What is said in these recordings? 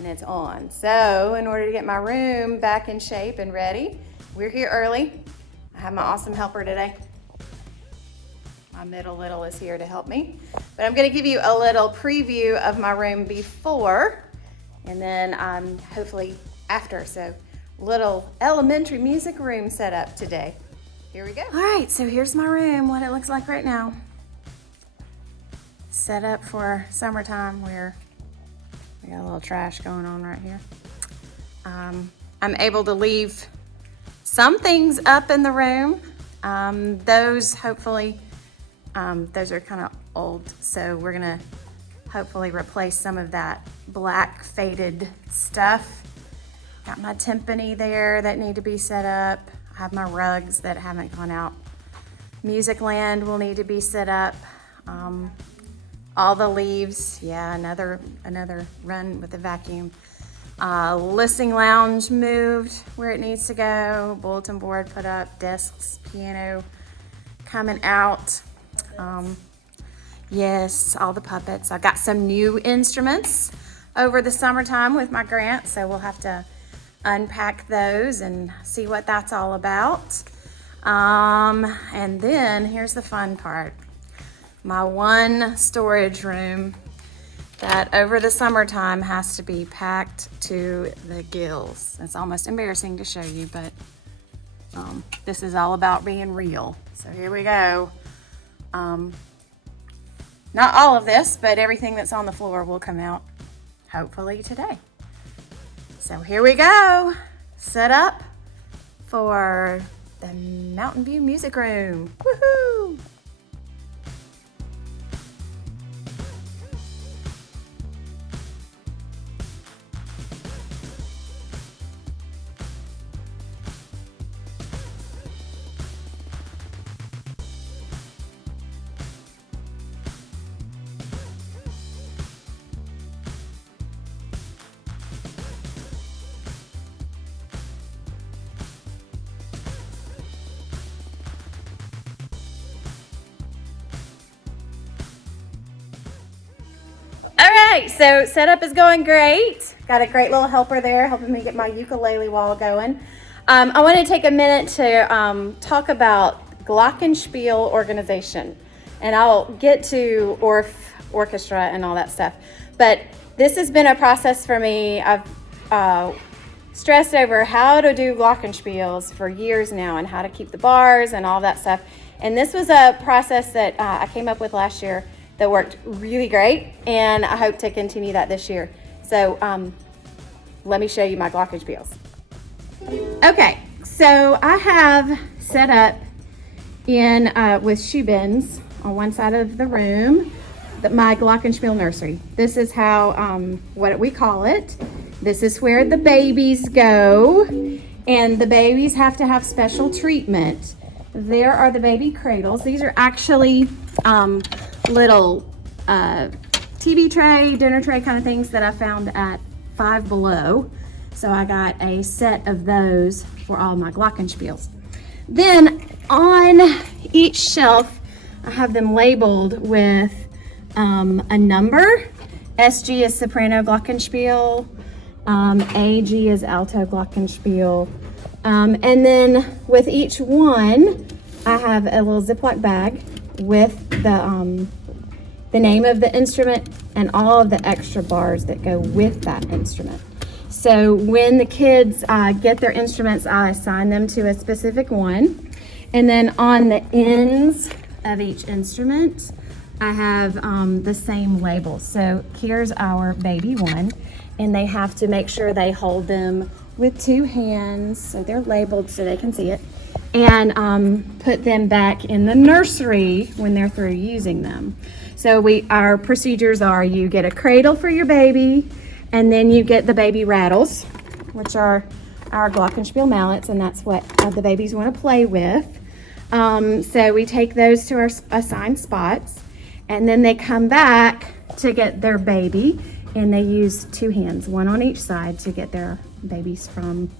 and it's on. So in order to get my room back in shape and ready, we're here early. I have my awesome helper today. My middle little is here to help me. But I'm gonna give you a little preview of my room before, and then hopefully after. So little elementary music room setup today. Here we go. All right, so here's my room, what it looks like right now. Set up for summertime where we got a little trash going on right here. I'm able to leave some things up in the room. Those hopefully, those are kind of old, so we're gonna hopefully replace some of that black faded stuff. Got my timpani there that need to be set up. I have my rugs that haven't gone out. Music land will need to be set up. All the leaves, yeah, another run with the vacuum. Listening lounge moved where it needs to go. Bulletin board put up, desks, piano coming out. Yes, all the puppets. I got some new instruments over the summertime with my grant, so we'll have to unpack those and see what that's all about. And then here's the fun part. My one storage room that over the summertime has to be packed to the gills. It's almost embarrassing to show you, but this is all about being real. So here we go. Not all of this, but everything that's on the floor will come out hopefully today. So here we go. Set up for the Mountain View Music Room. Woohoo! All right, so setup is going great. Got a great little helper there helping me get my ukulele wall going. I want to take a minute to talk about Glockenspiel organization, and I'll get to orchestra and all that stuff. But this has been a process for me. I've stressed over how to do Glockenspiels for years now and how to keep the bars and all that stuff. And this was a process that I came up with last year that worked really great, and I hope to continue that this year. So let me show you my Glockenspiels. Okay, so I have set up in with shoe bins on one side of the room my Glockenspiel nursery. This is how what we call it. This is where the babies go, and the babies have to have special treatment. There are the baby cradles. These are actually little TV tray, dinner tray kind of things that I found at Five Below. So I got a set of those for all my Glockenspiels. Then on each shelf, I have them labeled with a number. SG is soprano Glockenspiel, AG is alto Glockenspiel. And then with each one, I have a little Ziploc bag with the name of the instrument and all of the extra bars that go with that instrument. So when the kids get their instruments, I assign them to a specific one. And then on the ends of each instrument, I have the same label. So here's our baby one, and they have to make sure they hold them with two hands, so they're labeled so they can see it, and put them back in the nursery when they're through using them. So our procedures are: you get a cradle for your baby, and then you get the baby rattles, which are our Glockenspiel mallets, and that's what the babies want to play with. So we take those to our assigned spots, and then they come back to get their baby, and they use two hands, one on each side, to get their babies from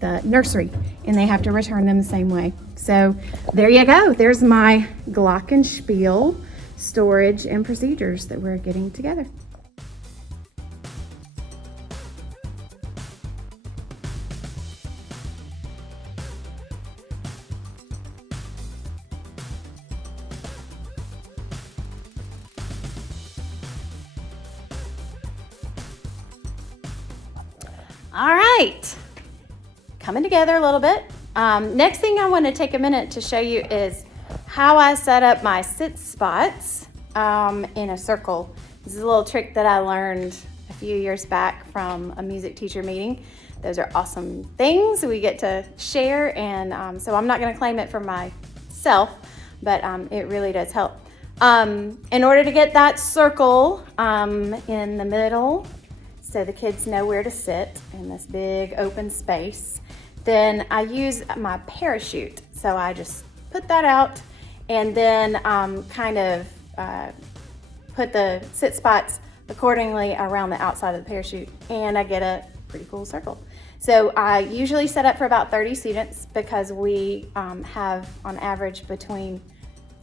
the nursery, and they have to return them the same way. So there you go. There's my Glockenspiel storage and procedures that we're getting together. All right, coming together a little bit. Next thing I want to take a minute to show you is how I set up my sit spots in a circle. This is a little trick that I learned a few years back from a music teacher meeting. Those are awesome things we get to share, and so I'm not going to claim it for myself, but it really does help. In order to get that circle in the middle, so the kids know where to sit in this big open space, then I use my parachute. So I just put that out and then kind of put the sit spots accordingly around the outside of the parachute, and I get a pretty cool circle. So I usually set up for about 30 students because we have on average between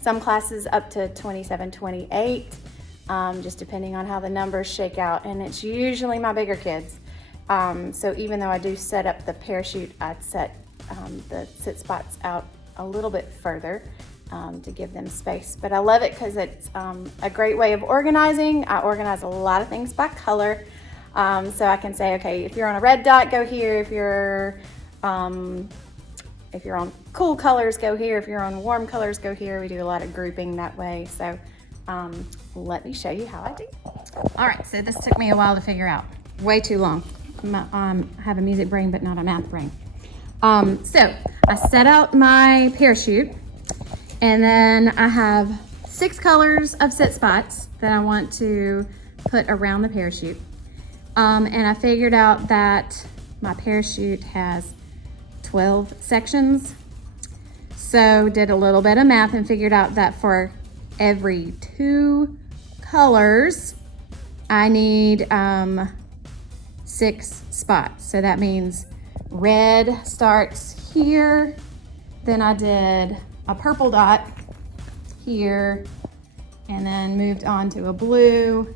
some classes up to 27, 28, just depending on how the numbers shake out, and it's usually my bigger kids. So even though I do set up the parachute, I'd set the sit spots out a little bit further to give them space. But I love it because it's a great way of organizing. I organize a lot of things by color. So I can say, okay, if you're on a red dot, go here. If you're on cool colors, go here. If you're on warm colors, go here. We do a lot of grouping that way. So let me show you how I do. All right, so this took me a while to figure out. Way too long. I have a music brain, but not a math brain. So I set out my parachute, and then I have 6 colors of sit spots that I want to put around the parachute. And I figured out that my parachute has 12 sections. So did a little bit of math and figured out that for every 2 colors, I need 6 spots. So that means red starts here, then I did a purple dot here, and then moved on to a blue,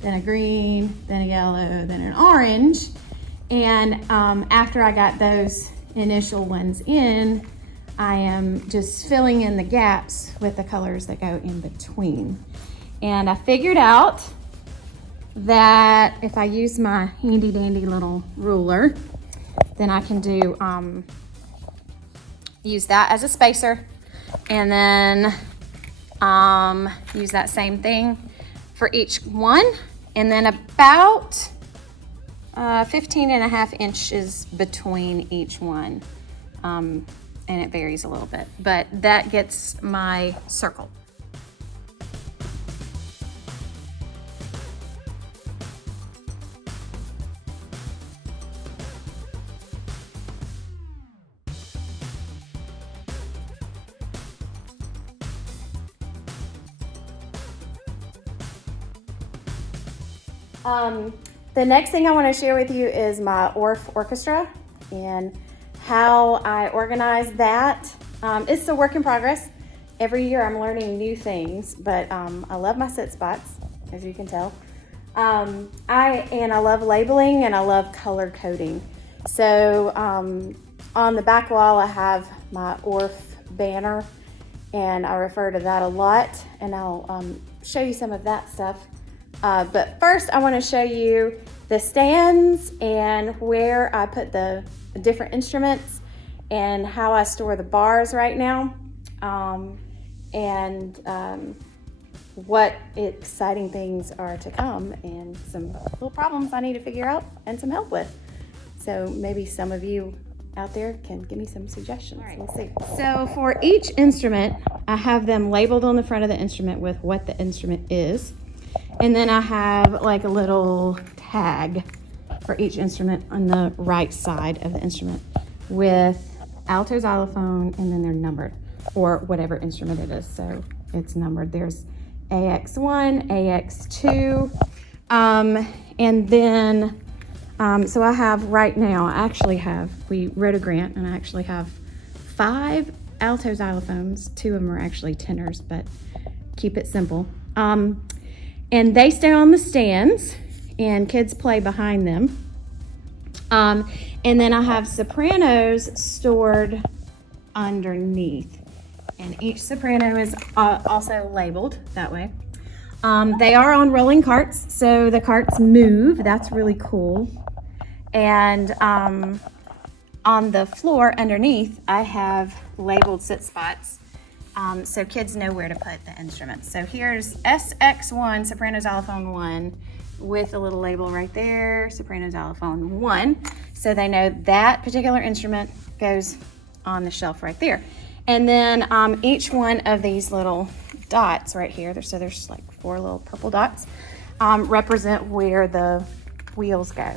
then a green, then a yellow, then an orange. And after I got those initial ones in, I am just filling in the gaps with the colors that go in between. And I figured out that if I use my handy dandy little ruler, then I can do use that as a spacer, and then use that same thing for each one, and then about 15.5 inches between each one, and it varies a little bit, but that gets my circle. The next thing I want to share with you is my Orff Orchestra and how I organize that. It's a work in progress. Every year I'm learning new things, but I love my sit spots, as you can tell. I love labeling, and I love color coding. So on the back wall I have my Orff banner, and I refer to that a lot, and I'll show you some of that stuff. But first I want to show you the stands and where I put the different instruments and how I store the bars right now, and what exciting things are to come, and some little problems I need to figure out and some help with. So maybe some of you out there can give me some suggestions. All right. We'll see. So for each instrument, I have them labeled on the front of the instrument with what the instrument is. And then I have like a little tag for each instrument on the right side of the instrument with alto, xylophone, and then they're numbered, or whatever instrument it is. So it's numbered. There's AX1, AX2, and then so I have right now, we wrote a grant, and I actually have 5 alto xylophones. 2 of them are actually tenors, but keep it simple. And they stay on the stands, and kids play behind them. And then I have sopranos stored underneath, and each soprano is also labeled that way. They are on rolling carts, so the carts move. That's really cool. And on the floor underneath, I have labeled sit spots so kids know where to put the instruments. So here's SX1, soprano xylophone 1, with a little label right there, soprano xylophone 1. So they know that particular instrument goes on the shelf right there. And then each one of these little dots right here, so there's like 4 little purple dots, represent where the wheels go.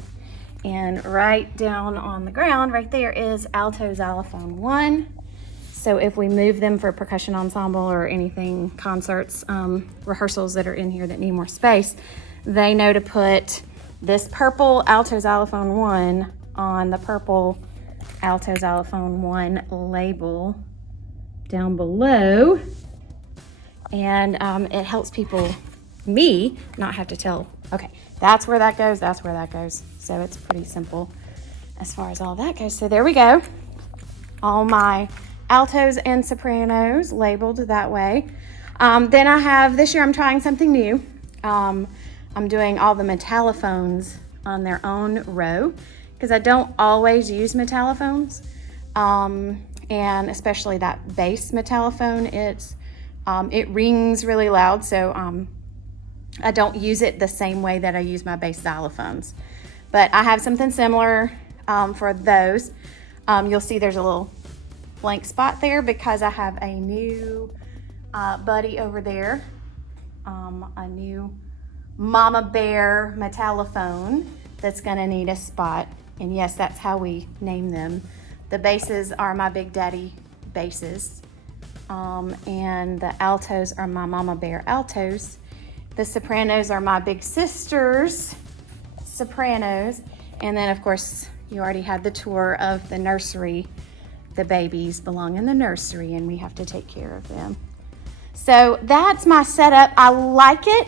And right down on the ground right there is alto xylophone 1. So if we move them for percussion ensemble or anything, concerts, rehearsals that are in here that need more space, they know to put this purple alto xylophone 1 on the purple alto xylophone 1 label down below. And it helps me not have to tell, okay, that's where that goes, that's where that goes. So it's pretty simple as far as all that goes. So there we go. All my altos and sopranos labeled that way. Then I have, this year I'm trying something new. I'm doing all the metallophones on their own row because I don't always use metallophones. And especially that bass metallophone, it rings really loud. So I don't use it the same way that I use my bass xylophones. But I have something similar for those. You'll see there's a little blank spot there because I have a new buddy over there, a new Mama Bear metallophone that's gonna need a spot. And yes, that's how we name them. The basses are my Big Daddy basses, and the altos are my Mama Bear altos. The sopranos are my big sisters sopranos. And then of course, you already had the tour of the nursery. The babies belong in the nursery and we have to take care of them. So that's my setup. I like it.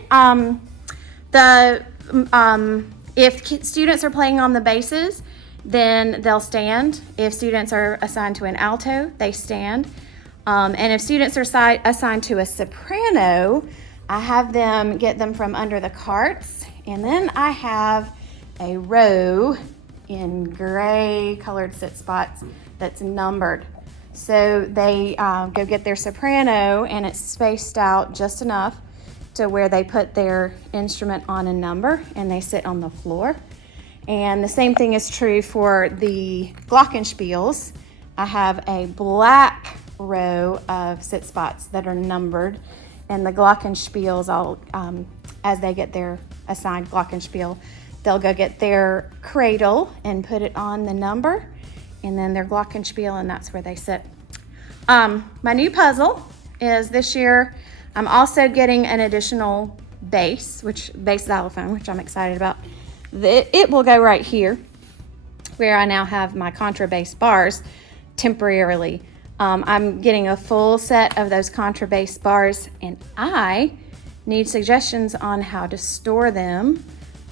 If students are playing on the basses, then they'll stand. If students are assigned to an alto, they stand. And if students are assigned to a soprano, I have them get them from under the carts. And then I have a row in gray colored sit spots that's numbered. So they go get their soprano and it's spaced out just enough to where they put their instrument on a number and they sit on the floor. And the same thing is true for the glockenspiels. I have a black row of sit spots that are numbered, and the glockenspiels, as they get their assigned glockenspiel, they'll go get their cradle and put it on the number, and then their glockenspiel, and that's where they sit. My new puzzle is this year, I'm also getting an additional bass xylophone, which I'm excited about. It will go right here, where I now have my contrabass bars temporarily. I'm getting a full set of those contrabass bars, and I need suggestions on how to store them,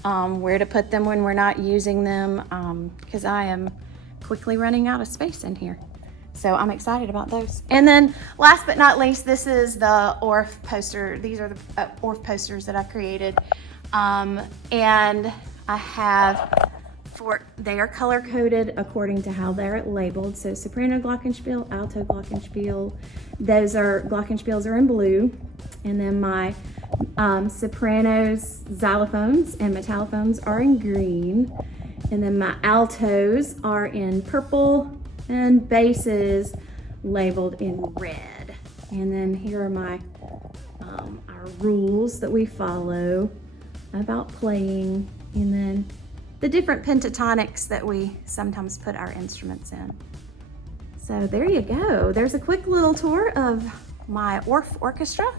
where to put them when we're not using them, because I am quickly running out of space in here. So I'm excited about those. And then last but not least, this is the ORF poster. These are the ORF posters that I created. And I have, they are color coded according to how they're labeled. So soprano glockenspiel, alto glockenspiel, those are, glockenspiels are in blue. And then my sopranos, xylophones, and metallophones are in green. And then my altos are in purple, and basses labeled in red. And then here are my our rules that we follow about playing, and then the different pentatonics that we sometimes put our instruments in. So there you go. There's a quick little tour of my ORF orchestra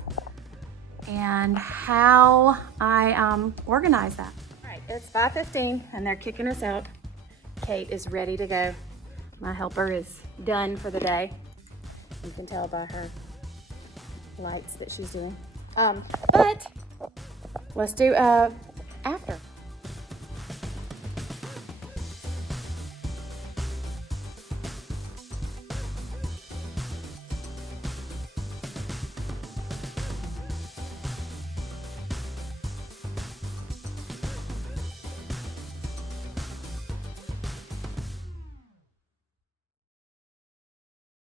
and how I organize that. All right, it's 5:15 and they're kicking us out. Kate is ready to go. My helper is done for the day. You can tell by her lights that she's doing. But let's do after.